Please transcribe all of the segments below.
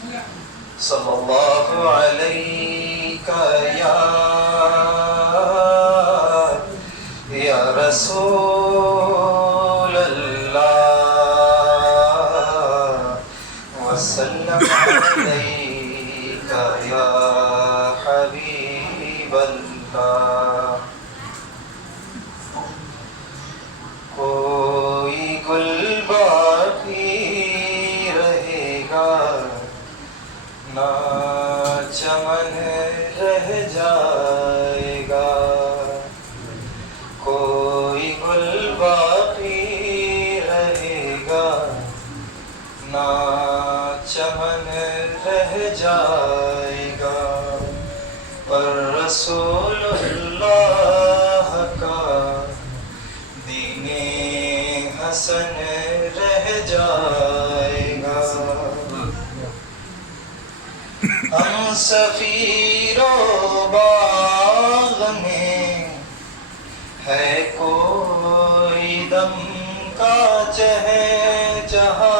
صلی اللہ علیک یا رسول اللہ وسلم علیک یا حبیب اللہ. کوئی گل باقی رہے گا نہ چمن رہ جائے گا. کوئی گل باقی رہے گا نہ چمن رہ جائے گا. پر رسول اللہ کا دین حسن رہ جائے گا. ہم سفیر و باغ میں ہے کوئی دم کا چہچہا.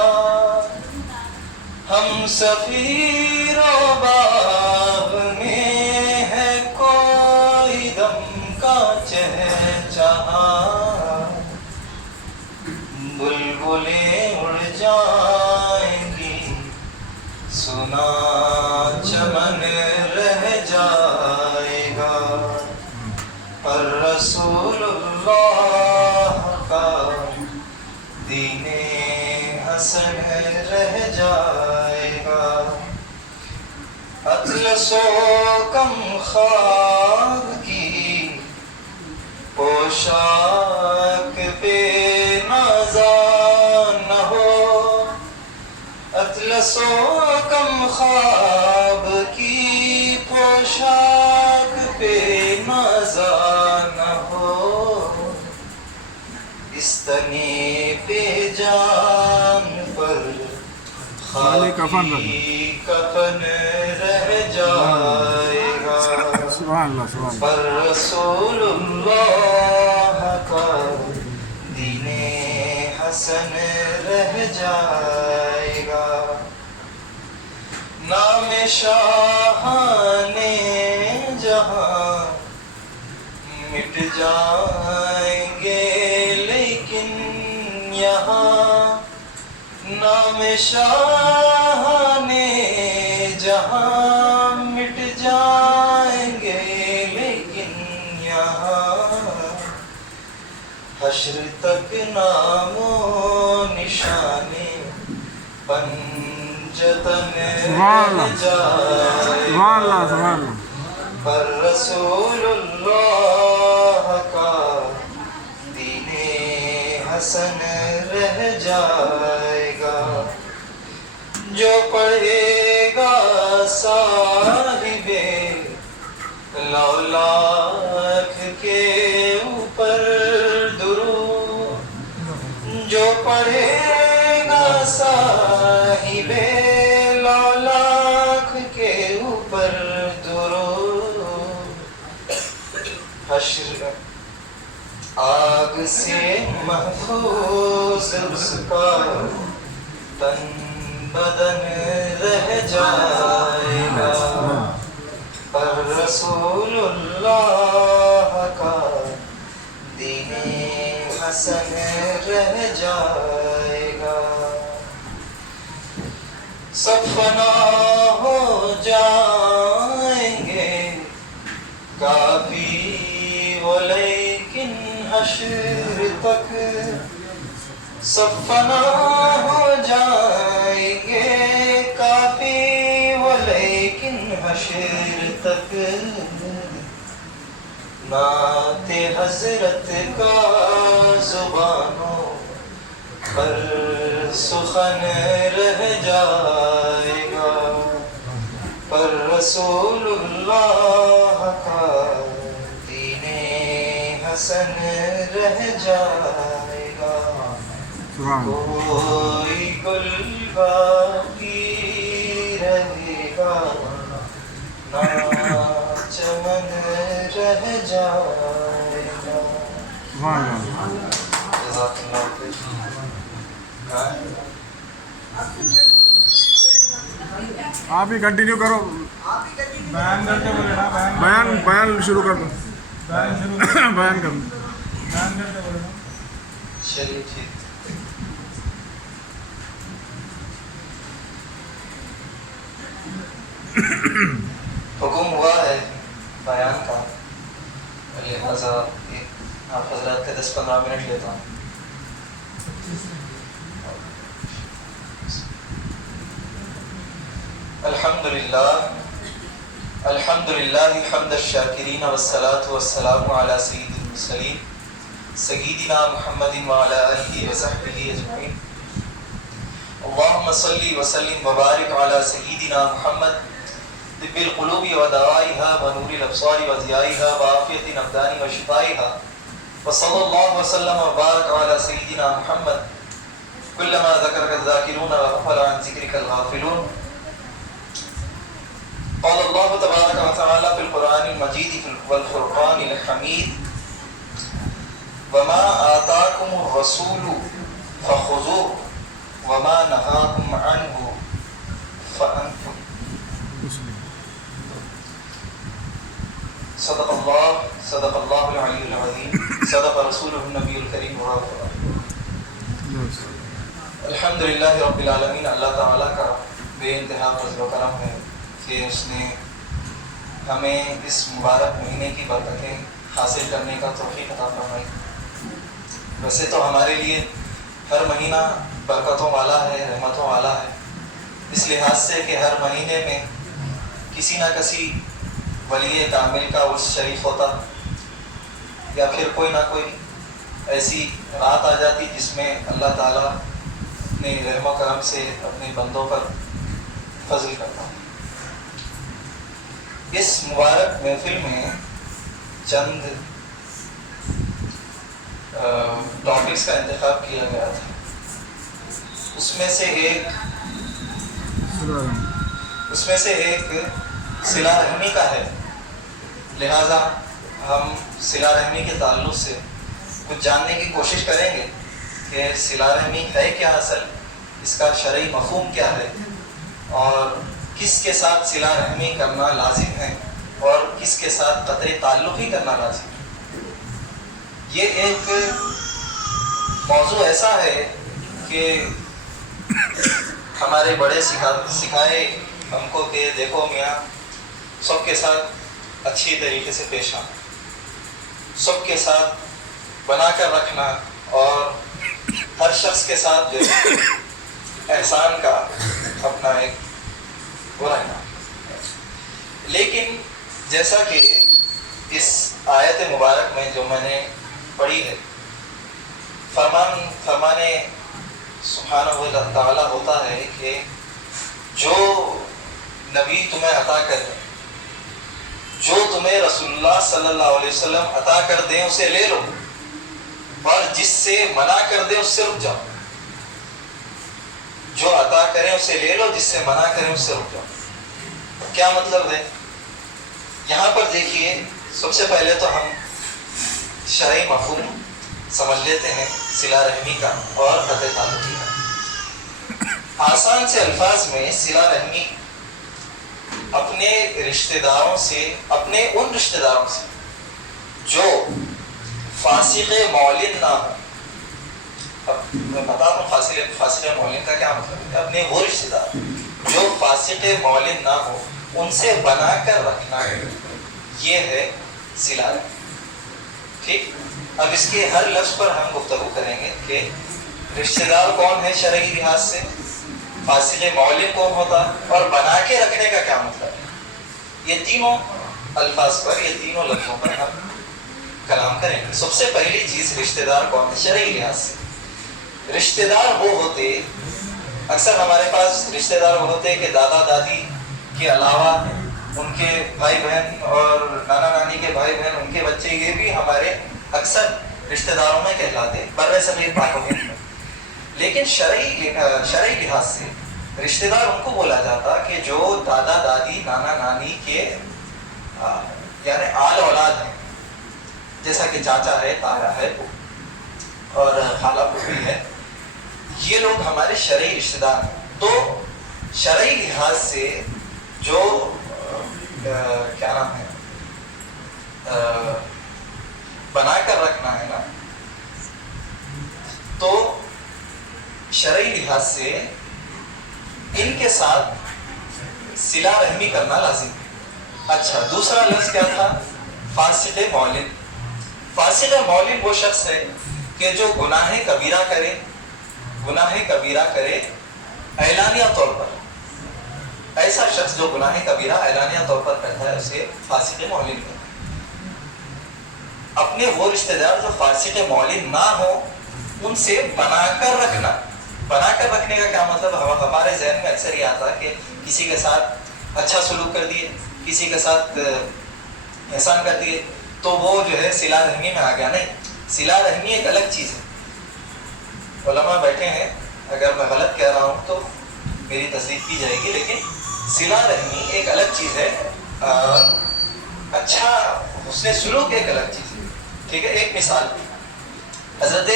ہم سفیر و باغ میں ہے کوئی دم کا چہچہا. بلبلیں اڑ جائیں گی سنا چمن رہ جائے گا. پر رسول اللہ کا دین حسن رہ جائے گا. اطلس و کم خواب کی پوشاک پہ نازاں نہ ہو. اطلس و کم خواب کی پوشاک پہ نازاں نہ ہو. اس تنے پہ جان پر خالی کفن رہ جائے گا. پر رسول اللہ کا دین حسن رہ جائے گا. نام شاہان جہاں مٹ جائیں گے لیکن یہاں. نام شاہان جہاں مٹ جائیں گے لیکن یہاں. حشر تک نام و نشانے پنجتن رہ جائے گا. پر رسول اللہ کا دین حسن رہ جائے گا. جو پڑھے گا صاحب لولاک کے اوپر درود. جو پڑھے گا صاحب لولاک کے اوپر درود. حشر آگ سے محفوظ اس کا تن بدن رہ جائے گا. پر رسول اللہ کا دین حسن رہ جائے گا. سب فنا ہو جائیں گے کافی وہ لیکن حشر تک. سب فنا ہو جائیں گے کافی وہ لیکن حشر تک. نعت حضرت کا زبانوں پر سخن رہ جائے گا. پر رسول اللہ کا دین حسن رہ جائے گا. کوئی گل باقی رہے گا نہ چمن رہ جائے گا. جزاک اللہ خیر. آپ ہی کنٹینیو کرو, بیان کرتے بولے نا, بیان شروع کر دو, بیان شروع بیان کر دو. بیان کرتے بولے نا. چلیے ٹھیک. حکم ہوا ہے بیان کا, لہٰذا آپ حضرات کے 10-15 منٹ لیتا ہوں. الحمد للہ حمد الشاکرین والصلاة والسلام علی سید المرسلین سیدنا محمد وعلی آلہ وصحبہ اجمعین. اللہم صلی وسلم وبارک علی سیدنا محمد طب القلوب ودوائها ونور الابصار وضیائها وعافیت الابدان وشفائها وصلی اللہ وسلم وبارک علی سیدنا محمد كلما ذكرك الذاكرون وغفل عن ذكرك الغافلون. قال الله تبارك وتعالى في القرآن المجيد والفرقان الحميد وما آتاكم الرسول فخذوه وما نهاكم عنه فأنتم. صدق الله العلي العظيم صدق رسوله النبي الكريم الحمد للہ رب العالمین. اللہ تعالیٰ کا بے انتہا فضل و کرم ہے کہ اس نے ہمیں اس مبارک مہینے کی برکتیں حاصل کرنے کا توفیق عطا فرمائی. ویسے تو ہمارے لیے ہر مہینہ برکتوں والا ہے, رحمتوں والا ہے, اس لحاظ سے کہ ہر مہینے میں کسی نہ کسی ولی کامل کا عرس شریف ہوتا, یا پھر کوئی نہ کوئی ایسی رات آ جاتی جس میں اللہ تعالیٰ نے رحم و کرم سے اپنے بندوں پر فضل کرتا. اس مبارک محفل میں چند ٹاپکس کا انتخاب کیا گیا تھا. اس میں سے ایک صلہ رحمی کا ہے. لہذا ہم صلہ رحمی کے تعلق سے کچھ جاننے کی کوشش کریں گے کہ صلہ رحمی ہے کیا, اصل اس کا شرعی مفہوم کیا ہے, اور کس کے ساتھ صلہ رحمی کرنا لازم ہے اور کس کے ساتھ قطع تعلق ہی کرنا لازم ہے. یہ ایک موضوع ایسا ہے کہ ہمارے بڑے سکھائے ہم کو کہ دیکھو میاں, سب کے ساتھ اچھی طریقے سے پیش آنا, سب کے ساتھ بنا کر رکھنا, اور ہر شخص کے ساتھ جو احسان کا اپنا ایک وہ رہنا. لیکن جیسا کہ اس آیت مبارک میں جو میں نے پڑھی ہے, فرمانے سبحانہ و تعالی ہوتا ہے کہ جو نبی تمہیں عطا کر دیں, جو تمہیں رسول اللہ صلی اللہ علیہ وسلم عطا کر دیں اسے لے لو, اور جس سے منع کر دیں اس سے رک جاؤ. جو عطا کریں اسے لے لو, جس سے منع کریں اس سے رک جاؤ. کیا مطلب ہے یہاں پر دیکھیے. سب سے پہلے تو ہم شرعی مفہوم سمجھ لیتے ہیں صلہ رحمی کا اور قطع تعلقی کا. آسان سے الفاظ میں صلہ رحمی اپنے رشتہ داروں سے, اپنے ان رشتہ داروں سے جو فاسق مولد نہ ہو. اب میں بتا دوں فاسق مولد کا کیا مطلب ہے. اپنے وہ رشتہ دار جو فاسق مولد نہ ہو ان سے بنا کر رکھنا ہے, یہ ہے صلہ رحمی. ٹھیک, اب اس کے ہر لفظ پر ہم گفتگو کریں گے کہ رشتہ دار کون ہے شرعی لحاظ سے, فاسق مولد کون ہوتا, اور بنا کے رکھنے کا کیا مطلب ہے. یہ تینوں الفاظ پر, یہ تینوں لفظوں پر ہم کلام کریں گے. سب سے پہلی چیز رشتہ دار کون ہے شرعی لحاظ سے. رشتہ دار وہ ہوتے, اکثر ہمارے پاس رشتہ دار وہ ہوتے کہ دادا دادی کے علاوہ ان کے بھائی بہن اور نانا نانی کے بھائی بہن, ان کے بچے, یہ بھی ہمارے اکثر رشتہ داروں میں کہلاتے بر صغیر پاک و ہند میں. لیکن شرعی لحاظ سے رشتہ دار ان کو بولا جاتا کہ جو دادا دادی نانا نانی کے یعنی آل اولاد ہیں, جیسا کہ چاچا ہے, تایا ہے اور خالہ پھوپھی ہے. یہ لوگ ہمارے شرعی رشتہ دار ہیں. تو شرعی لحاظ سے جو کیا نام ہے بنا کر رکھنا ہے نا، تو شرعی لحاظ سے ان کے ساتھ صلہ رحمی کرنا لازم ہے۔ اچھا، دوسرا لفظ کیا تھا؟ فاسق معلن۔ فاسق معلن وہ شخص ہے کہ جو گناہ کبیرہ کرے، گناہ کبیرہ کرے اعلانیہ طور پر، ایسا شخص جو گناہ کبیرہ اعلانیہ طور پر کرتا ہے اسے فاسق معلن کہتے ہیں۔ اپنے وہ رشتہ دار جو فاسق معلن نہ ہو ان سے بنا کر رکھنا۔ بنا کر رکھنے کا کیا مطلب؟ ہمارے ذہن میں اکثر یہ آتا ہے کہ کسی کے ساتھ اچھا سلوک کر دیے، کسی کے ساتھ احسان کر دیے تو وہ جو ہے صلہ رحمی میں آ گیا۔ نہیں، صلہ رحمی ایک الگ چیز ہے۔ علماء بیٹھے ہیں، اگر میں غلط کہہ رہا ہوں تو میری تصدیق کی جائے گی، لیکن صلہ رحمی ایک الگ چیز ہے، اچھا حسن سلوک ایک الگ چیز ہے۔ ٹھیک ہے، ایک مثال، حضرت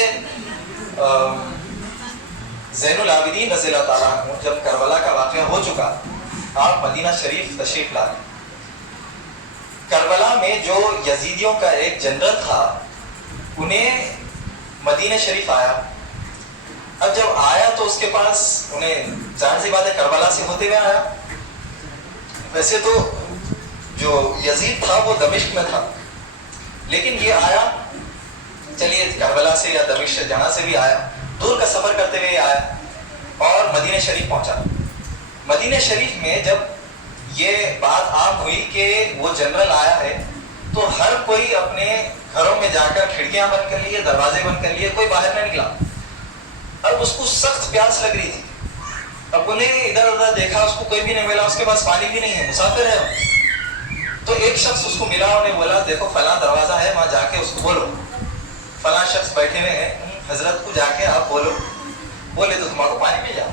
زین العابدین رضی اللہ تعالیٰ عنہ جب کربلا کا واقعہ ہو چکا، آپ مدینہ شریف تشریف لائے۔ کربلا میں جو یزیدیوں کا ایک جنرل تھا انہیں مدینہ شریف آیا۔ اب جب آیا تو اس کے پاس انہیں ظاہر سی بات ہے کربلا سے ہوتے ہوئے آیا۔ ویسے تو جو یزید تھا وہ دمشق میں تھا، لیکن یہ آیا چلیے کربلا سے یا دمشق سے جہاں سے بھی آیا، دور کا سفر کرتے ہوئے آیا اور مدینہ شریف پہنچا۔ مدینہ شریف میں جب یہ بات عام ہوئی کہ وہ جنرل آیا ہے تو ہر کوئی اپنے گھروں میں جا کر کھڑکیاں بند کر لیے، دروازے بند کر لیے، کوئی باہر نہ نکلا۔ اب اس کو سخت پیاس لگ رہی تھی۔ اب انہیں ادھر ادھر دیکھا، اس کو کوئی بھی نہیں ملا، اس کے پاس پانی بھی نہیں ہے، مسافر ہے۔ تو ایک شخص اس کو ملا، انہیں بولا دیکھو فلاں دروازہ ہے، وہاں جا کے اس کو بولو فلاں شخص بیٹھے ہوئے ہیں، حضرت کو جا کے آپ بولو۔ بولے تو تمہارا پانی مل جاؤ۔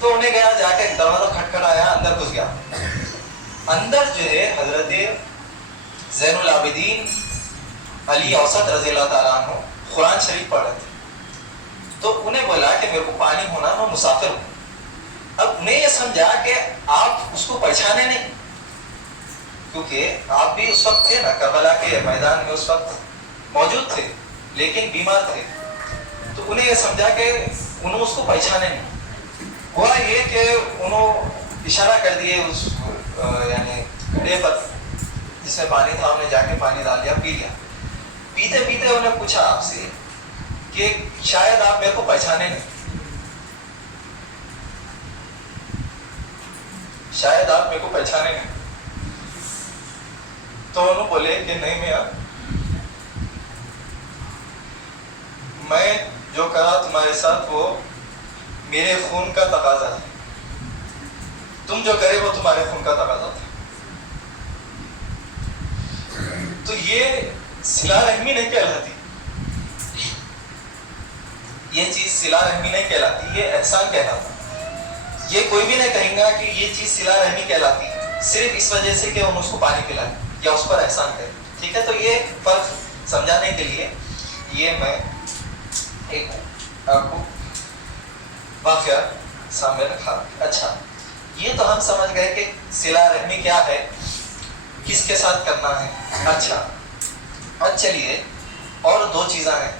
تو انہیں گیا، جا کے دروازہ کھٹکھٹایا، اندر گھس گیا۔ اندر جو ہے حضرت زین العابدین علی اوسط رضی اللہ تعالیٰ عنہ قرآن شریف پڑھ رہے تھے۔ تو انہیں بولا کہ میرے کو پانی ہونا، میں مسافر ہوں۔ اب انہیں یہ سمجھا کہ آپ اس کو پہچانے نہیں، کیونکہ آپ بھی اس وقت تھے نا کربلا کے میدان میں، اس وقت موجود تھے لیکن بیمار تھے۔ تو انہیں یہ سمجھا کہ انہوں اس کو پہچانے نہیں۔ ہوا یہ کہ انہوں اشارہ کر دیے اس یعنی گھڑے پر جس میں پانی تھا، انہیں جا کے پانی ڈال دیا، پی لیا۔ پیتے پیتے انہیں پوچھا آپ سے کہ شاید آپ میرے کو پہچانے نہیں، شاید آپ میرے کو پہچانے نہیں۔ تو انہوں بولے کہ نہیں میاں، میں جو کرا تمہارے ساتھ وہ میرے خون کا تقاضا ہے، تم جو کرے وہ تمہارے خون کا تقاضا تھا۔ تو یہ صلہ رحمی نہیں کہلاتی، یہ چیز صلہ رحمی نہیں کہلاتی، یہ احسان کہلاتا۔ یہ کوئی بھی نہیں کہیں گا کہ یہ چیز صلہ رحمی کہلاتی صرف اس وجہ سے کہ ہم اس کو پانی پلائیں یا اس پر احسان کریں۔ ٹھیک ہے، تو یہ فرق سمجھانے کے لیے یہ میں ایک آپ کو واقعہ سامنے رکھا۔ اچھا، یہ تو ہم سمجھ گئے کہ صلہ رحمی کیا ہے، کس کے ساتھ کرنا ہے۔ اچھا، اب چلیے اور دو چیزیں ہیں۔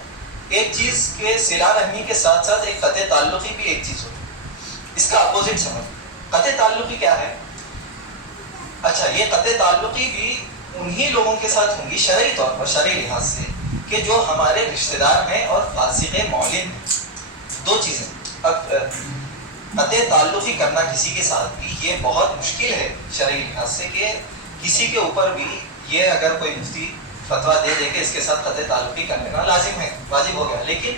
ایک چیز کہ صلہ رحمی کے ساتھ ساتھ ایک قطع تعلقی بھی ایک چیز ہوتی ہے، اس کا اپوزٹ سمجھ۔ قطع تعلقی کیا ہے؟ اچھا، یہ قطع تعلقی بھی انہی لوگوں کے ساتھ ہوں گی شرعی طور پر، شرعی لحاظ سے، کہ جو ہمارے رشتہ دار ہیں اور فاسق معلن ہیں۔ دو چیزیں۔ اب قطع تعلقی کرنا کسی کے ساتھ بھی یہ بہت مشکل ہے شرعی لحاظ سے، کہ کسی کے اوپر بھی یہ اگر کوئی مفتی فتویٰ دے دے کہ اس کے ساتھ قطع تعلقی کر لینا لازم ہے، واجب ہو گیا، لیکن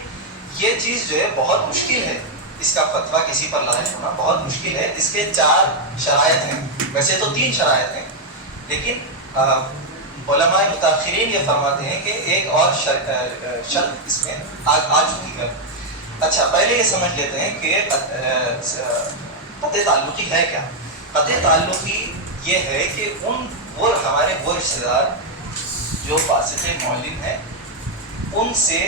یہ چیز جو ہے بہت مشکل ہے، اس کا فتویٰ کسی پر لائق ہونا بہت مشکل ہے۔ اس کے 4 شرائط ہیں، ویسے تو 3 شرائط ہیں، لیکن علماء متاخرین یہ فرماتے ہیں کہ ایک اور شرط اس میں آ چکی ہے۔ اچھا، پہلے یہ سمجھ لیتے ہیں کہ قطع تعلقی ہے کیا۔ قطع تعلقی یہ ہے کہ وہ ہمارے وہ رشتہ دار جو فاسق معلن ہیں ان سے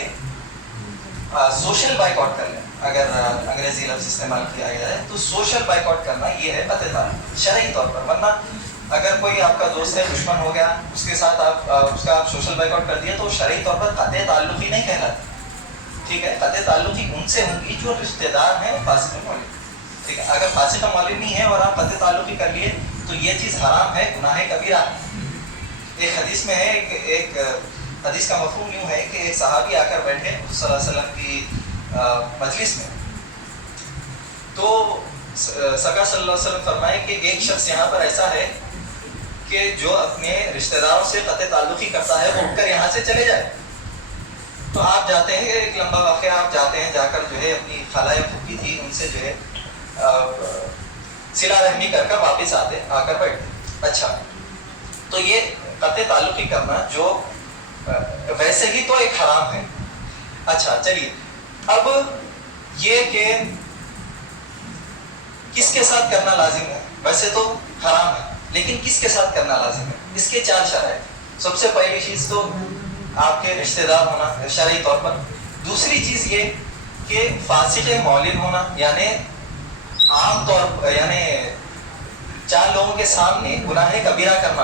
سوشل بائیکاٹ کر لیں۔ اگر انگریزی لفظ استعمال کیا گیا ہے تو سوشل بائیکاٹ کرنا یہ ہے قطع تعلق شرعی طور پر. ورنہ اگر کوئی آپ کا دوست ہے دشمن ہو گیا اس کے ساتھ آپ سوشل بائیکاٹ کر دیا تو شرعی طور پر قطع تعلق ہی نہیں کہلاتی. ٹھیک ہے, قطع تعلق ہی ان سے ہوں گی جو رشتہ دار ہیں فاسق مولد. ٹھیک ہے, اگر فاسق مولد نہیں ہے اور آپ قطع تعلق ہی کر لیے تو یہ چیز حرام ہے, گناہ کبیرہ. ایک حدیث میں ہے, ایک حدیث کا مفہوم یوں ہے کہ ایک صحابی آ کر بیٹھے صلی اللہ علیہ وسلم کی مجلس میں, تو سرکار صلی اللہ علیہ وسلم فرمائے کہ ایک شخص یہاں پر ایسا ہے کہ جو اپنے رشتہ داروں سے قطع تعلق ہی کرتا ہے وہ اٹھ کر یہاں سے چلے جائے. تو آپ جاتے ہیں, ایک لمبا واقعہ, آپ جاتے ہیں, جا کر جو ہے اپنی خالہ یا پھوپھی تھی ان سے جو ہے صلہ رحمی کر کر واپس آتے, آ کر بیٹھتے. اچھا, تو یہ قطع تعلق ہی کرنا جو ویسے ہی تو ایک حرام ہے. اچھا چلیے, اب یہ کہ کس کے ساتھ کرنا لازم ہے, ویسے تو حرام ہے لیکن کس کے ساتھ کرنا لازم ہے, اس کے 4 شرائط. سب سے پہلی چیز تو آپ کے رشتہ دار ہونا شرعی طور پر. دوسری چیز یہ کہ فاسق مولد ہونا, یعنی عام طور پر یعنی 4 لوگوں کے سامنے گناہ کبیرہ کرنا.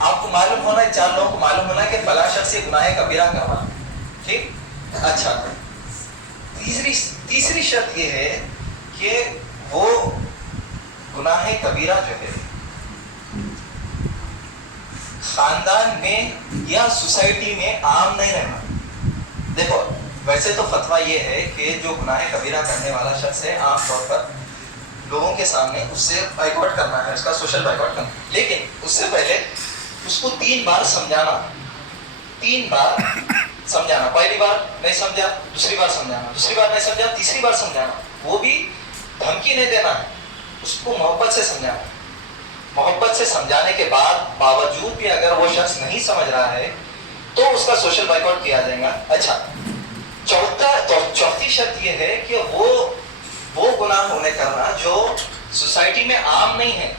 آپ کو معلوم ہونا, 4 لوگوں کو معلوم ہونا کہ فلاں شخص یہ گناہ کبیرہ کرنا. ٹھیک, اچھا. تیسری شرط یہ ہے کہ وہ گناہ کبیرہ جو ہے خاندان میں یا سوسائٹی میں عام نہیں رہنا. دیکھو ویسے تو فتویٰ یہ ہے کہ جو گناہ کبیرہ کرنے والا شخص ہے عام طور پر لوگوں کے سامنے اس سے بائیکاٹ کرنا ہے, اس کا سوشل بائیکاٹ کرنا. لیکن اس سے پہلے اس کو 3 بار سمجھانا. 3 بار سمجھانا. پہلی بار نہیں سمجھا, دوسری بار سمجھانا, دوسری بار نہیں سمجھا, تیسری بار سمجھانا. وہ بھی دھمکی نہیں دینا ہے, اس کو محبت سے سمجھانا. محبت سے سمجھانے کے بعد باوجود بھی اگر وہ شخص نہیں سمجھ رہا ہے تو اس کا سوشل بائیکاٹ کیا جائے گا. اچھا, چوتھی شرط یہ ہے کہ وہ گناہ ہونے کرنا جو سوسائٹی میں عام نہیں ہے.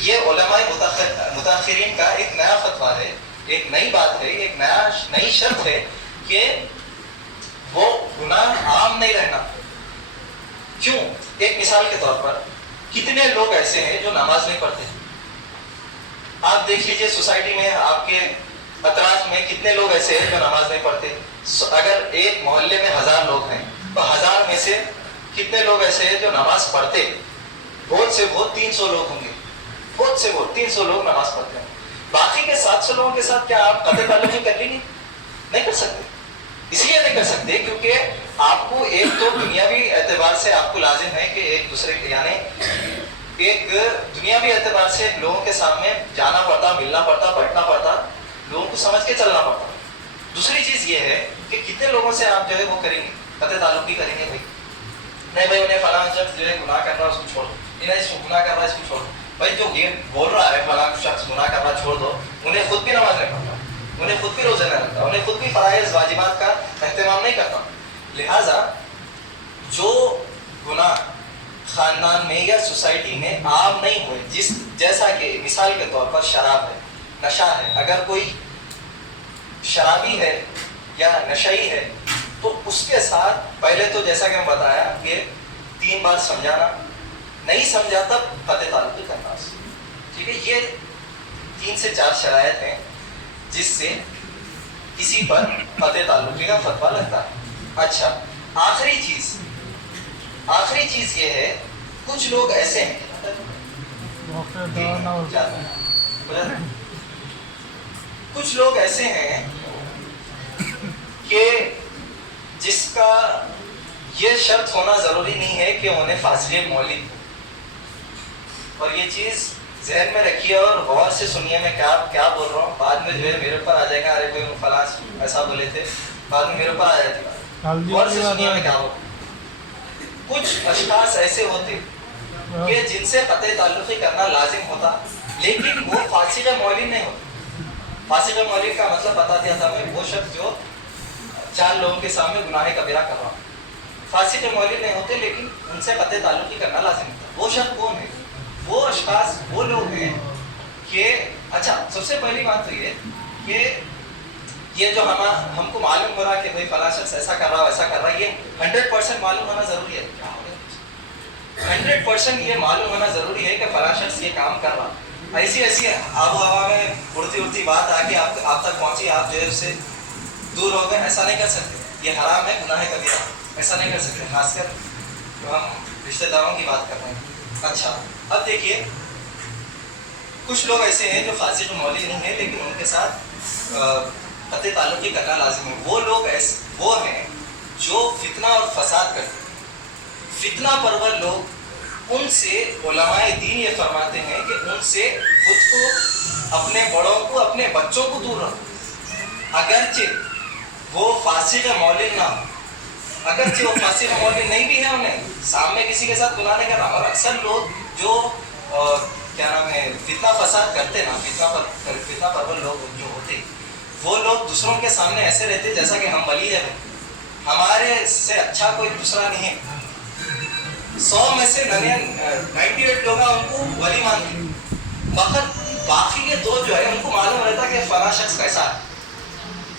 یہ علماء متاخرین کا ایک نیا فتویٰ ہے, ایک نئی بات ہے, ایک نئی شرط ہے کہ وہ گناہ عام نہیں رہنا. کیوں؟ ایک مثال کے طور پر کتنے لوگ ایسے ہیں جو نماز نہیں پڑھتے. آپ دیکھ لیجئے سوسائٹی میں آپ کے اطراف میں کتنے لوگ ایسے ہیں جو نماز نہیں پڑھتے. اگر ایک محلے میں 1000 لوگ ہیں تو 1000 میں سے کتنے لوگ ایسے ہیں جو نماز پڑھتے؟ بہت سے بہت 300 لوگ ہوں گے, بہت سے بہت 300 لوگ نماز پڑھتے ہیں. باقی کے 700 لوگوں کے ساتھ کیا آپ قطع تعلق کر لیں گے؟ نہیں کر سکتے. اس لیے نہیں کر سکتے کیونکہ آپ کو ایک تو دنیاوی اعتبار سے آپ کو لازم ہے کہ ایک دوسرے کے یعنی ایک دنیاوی اعتبار سے لوگوں کے سامنے جانا پڑتا, ملنا پڑتا, بیٹھنا پڑتا, لوگوں کو سمجھ کے چلنا پڑتا. دوسری چیز یہ ہے کہ کتنے لوگوں سے آپ جو ہے وہ کریں گے, قطع تعلق بھی کریں گے. بھائی نہیں بھائی انہیں فلاں شخص جو ہے گناہ کر رہا ہے اس کو چھوڑ دو, انہیں اس کو گناہ کر رہا ہے اس کو چھوڑ دو. بھائی جو یہ بول رہا ہے فلاں شخص گناہ کر رہا چھوڑ دو, انہیں خود بھی نماز نہیں پڑھتا, انہیں خود بھی روزے نہیں رکھتا, انہیں خود بھی فرائض واجبات کا اہتمام نہیں کرتا. لہٰذا جو گناہ خاندان میں یا سوسائٹی میں عام نہیں ہوئے, جیسا کہ مثال کے طور پر شراب ہے, نشہ ہے. اگر کوئی شرابی ہے یا نشئی ہے تو اس کے ساتھ پہلے تو جیسا کہ میں بتایا کہ 3 بار سمجھانا, نہیں سمجھا تب قطع تعلق کرنا. ٹھیک ہے, یہ 3 سے 4 شرائط ہیں جس سے کسی پر قطع تعلق کا فتویٰ لگتا ہے. اچھا, آخری چیز یہ ہے, کچھ لوگ ایسے ہیں کچھ لوگ ایسے ہیں کہ جس کا یہ شرط ہونا ضروری نہیں ہے کہ انہیں فاسق مولد ہو. اور یہ چیز ذہن میں رکھیے اور غور سے سنیے میں کیا بول رہا ہوں. بعد میں جو ہے میرے اوپر آ جائے گا, ارے کوئی فلاں ایسا بولے تھے, بعد میں میرے اوپر آ جاتی بات. غور سے سنیے میں کیا بول رہا ہوں. کچھ اشخاص ایسے ہوتے کہ جن سے قطع تعلق کرنا لازم ہوتا لیکن وہ فاسق مولد نہیں ہوتے. فاسق مولد کا مطلب بتا دیا تھا میں, وہ شخص جو 4 لوگوں کے سامنے گناہ کبیرہ کر رہا. فاسق مولد نہیں ہوتے لیکن ان سے قطع تعلق کرنا لازم ہوتا. وہ شخص کون ہے؟ وہ اشخاص وہ لوگ ہیں کہ اچھا, سب سے پہلی بات تو یہ کہ یہ جو ہم کو معلوم ہو رہا ہے کہ بھائی فلاں شخص ایسا کر رہا ہے ویسا کر رہا ہے، یہ 100% معلوم ہونا ضروری ہے. 100% یہ معلوم ہونا ضروری ہے کہ فلاں شخص یہ کام کر رہا. ایسی آب و ہوا میں اڑتی بات آ کے آپ تک پہنچی، آپ جو ہے اس سے دور ہو گئے. ایسا نہیں کر سکتے، یہ حرام ہے، گناہ کبیرہ، ایسا نہیں کر سکتے. خاص کر جو ہم رشتہ داروں کی بات کر رہے ہیں. اچھا اب دیکھیے، کچھ لوگ ایسے ہیں جو فاسق مولوی نہیں ہیں لیکن ان کے ساتھ قطع تعلقی کرنا لازم ہے. وہ لوگ وہ ہیں جو فتنہ اور فساد کرتے ہیں. فتنہ پرور لوگ، ان سے علماء دین یہ فرماتے ہیں کہ ان سے خود کو، اپنے بڑوں کو، اپنے بچوں کو دور رکھو. اگرچہ وہ فاسق مولد نہ ہو، اگرچہ وہ فاسق مولد نہیں بھی ہے، انہیں سامنے کسی کے ساتھ گناہ نہیں کرنا. اور اکثر لوگ جو کیا نام ہے فتنہ فساد کرتے نا، فتنہ پرور لوگ جو ہوتے، وہ لوگ دوسروں کے سامنے ایسے رہتے جیسا کہ ہم ولی ہیں، ہمارے سے اچھا کوئی دوسرا نہیں ہے. 100 میں سے 98 لوگ ان کو ولی مانتے، فقط باقی کے 2 جو ہے ان کو معلوم رہتا کہ فلاں شخص کیسا ہے.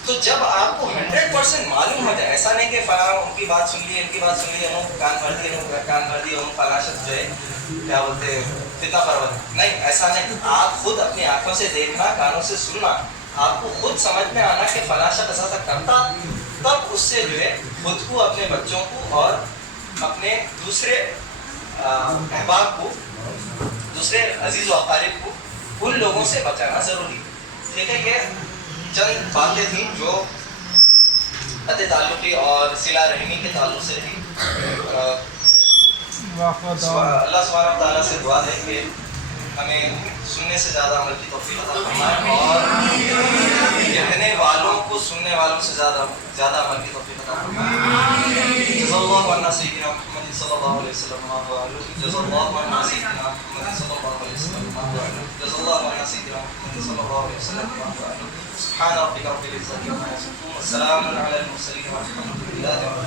تو جب آپ کو 100% معلوم ہو جائے، ایسا نہیں کہ فلاں ان کی بات سن لی، ان کی بات سن لی، انہوں کان بھر دی، انہوں فلاں شخص جو ہے کیا بولتے فتنہ پرور، نہیں، ایسا نہیں. آپ خود اپنی آنکھوں سے دیکھنا، کانوں سے سننا، آپ کو خود سمجھ میں آنا کہ فلاں شخص ایسا کرتا، تب اس سے جو ہے خود کو، اپنے بچوں کو اور اپنے دوسرے احباب کو، دوسرے عزیز و اقارب کو، ان لوگوں سے بچانا ضروری ہے. ٹھیک ہے، یہ چند باتیں تھیں جو قطع تعلقی اور صلہ رحمی کے تعلق سے تھی. اللہ سبحانہ تعالیٰ سے دعا ہے کہ ہمیں سننے سے زیادہ عمل کی توفیق عطا فرمائے، اور کہنے والوں کو سننے والوں سے زیادہ عمل کی توفیق عطا فرمائے. جزا اللہ عنا سیدنا محمد صلی اللہ علیہ وسلم ما هو اهله. جزا اللہ عنا سیدنا محمد صلی اللہ علیہ وسلم ما هو اهله. جزا اللہ عنا سیدنا محمد صلی اللہ علیہ وسلم ما هو اهله. سبحان ربک رب العزة عما یصفون، وسلام علی المرسلین والحمد للہ رب العالمین.